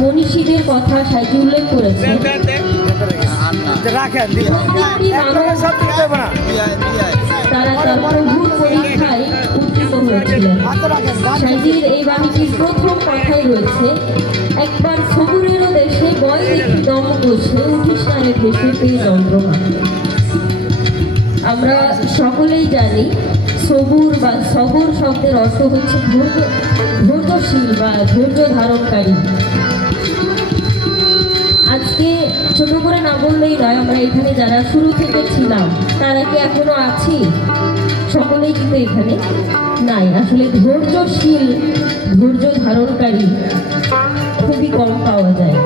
মনীষীদের কথা সাহিত্য উল্লেখ করেছে। তারা তার প্রভুর পরীক্ষায় উত্তীর্ণ হয়েছিলেন। সাহিত্যের এই বাণীটির প্রথম কথাই রয়েছে, একবার সবুরেরও দেশে বয় দেখি দম বসে উঠিস নামে ভেসে পেয়ে যন্ত্রণা। আমরা সকলেই জানি সবুর বা সবর শব্দের অর্থ হচ্ছে ধৈর্যশীল বা ধৈর্য ধারণকারী। আজকে ছোট করে না বললেই নয়, আমরা এখানে যারা শুরু থেকে ছিলাম তারা কি এখনো আছি? সকলেই কিন্তু এখানে নাই। আসলে ধৈর্যশীল ধৈর্য ধারণকারী খুবই কম পাওয়া যায়।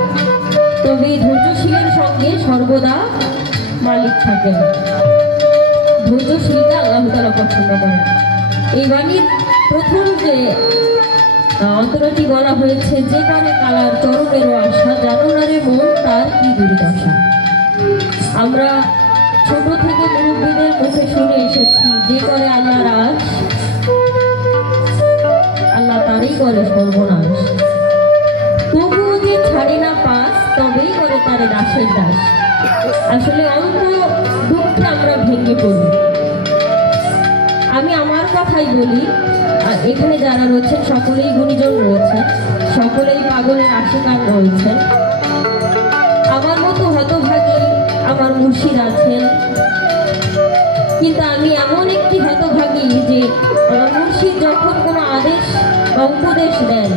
তবে ধৈর্যশীলের সঙ্গে সর্বদা মালিক থাকেন। ধৈর্যশীলতা আল্লাহ তাআলা পছন্দ করেন। এই বাণীর প্রথম যে অন্তরাটি বলা হয়েছে, যে কানে কালার চরণেরও আশা, জানো না রে মন তার কি দুর্দশা। আমরা ছোট থেকে মুরব্বীদের মুখে শুনে এসেছি, যে করে আল্লাহর আশ আল্লাহ তারই করে সর্বনাশ। তবুও যে ছাড়ে না পাস, তবেই করে তারে দাসের দাস। আসলে অল্প দুঃখে আমরা ভেঙে পড়ি। আমি আমার কথাই বলি, আর এখানে যারা রয়েছেন সকলেই গুণীজন রয়েছেন, সকলেই পাগলের আশিকার রয়েছেন। আমার মতো হতভাগী আমার মুর্শিদ আছেন, কিন্তু আমি এমন একটি হতভাগী যে আমার মুর্শিদ যখন কোনো আদেশ বা উপদেশ দেন,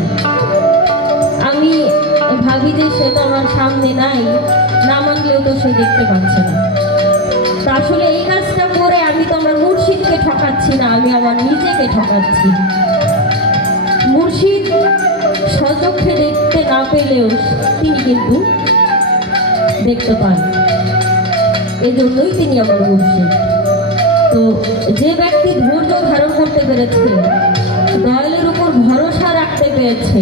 আমি ভাবি যে সে তো আমার সামনে নাই, না মানলেও তো সে দেখতে পাচ্ছে না। তা আসলে এই কাজটা করে আমি তো আমার মুর্শিদকে ঠকাচ্ছি না, আমি আমার নিজেকে ঠকাচ্ছি। মুর্শিদ সচক্ষে দেখতে না পেলেও তিনি কিন্তু দেখতে পান, এজন্যই তিনি আমার মুর্শিদ। তো যে ব্যক্তি ধৈর্য ধারণ করতে পেরেছে, দয়ালের উপর ভরসা রাখতে পেরেছে,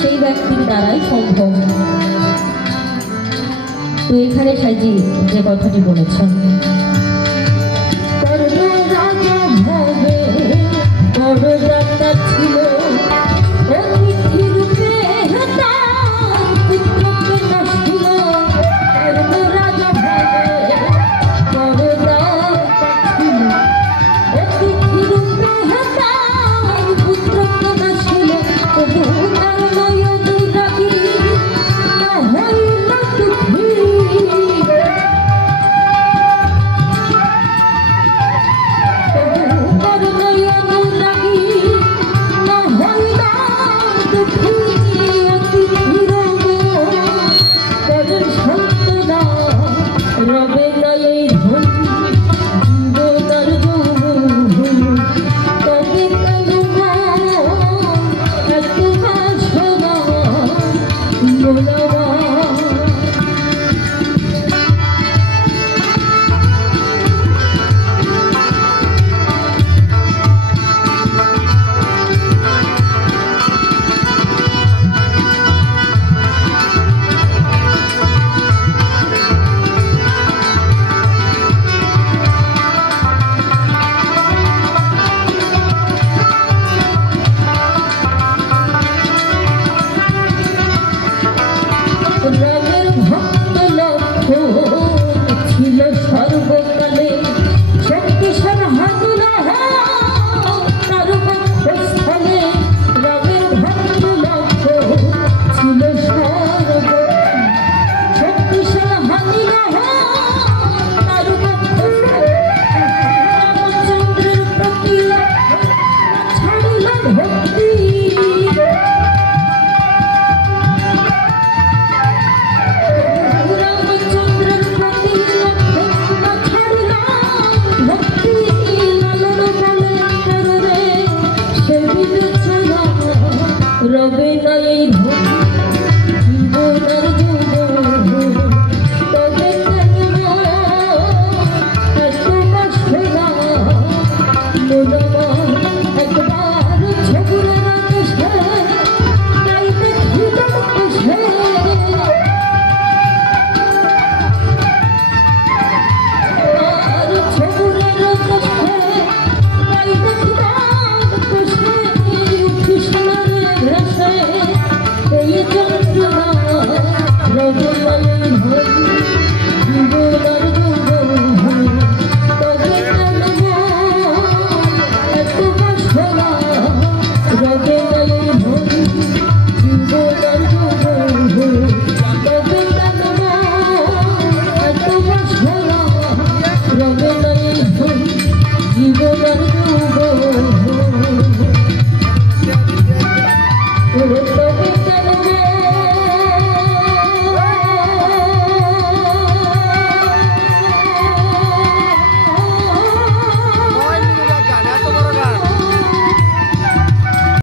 সেই ব্যক্তির দ্বারাই সম্ভব। তো এখানে সাজি যে কথাটি বলেছেন, ছিল জীবনের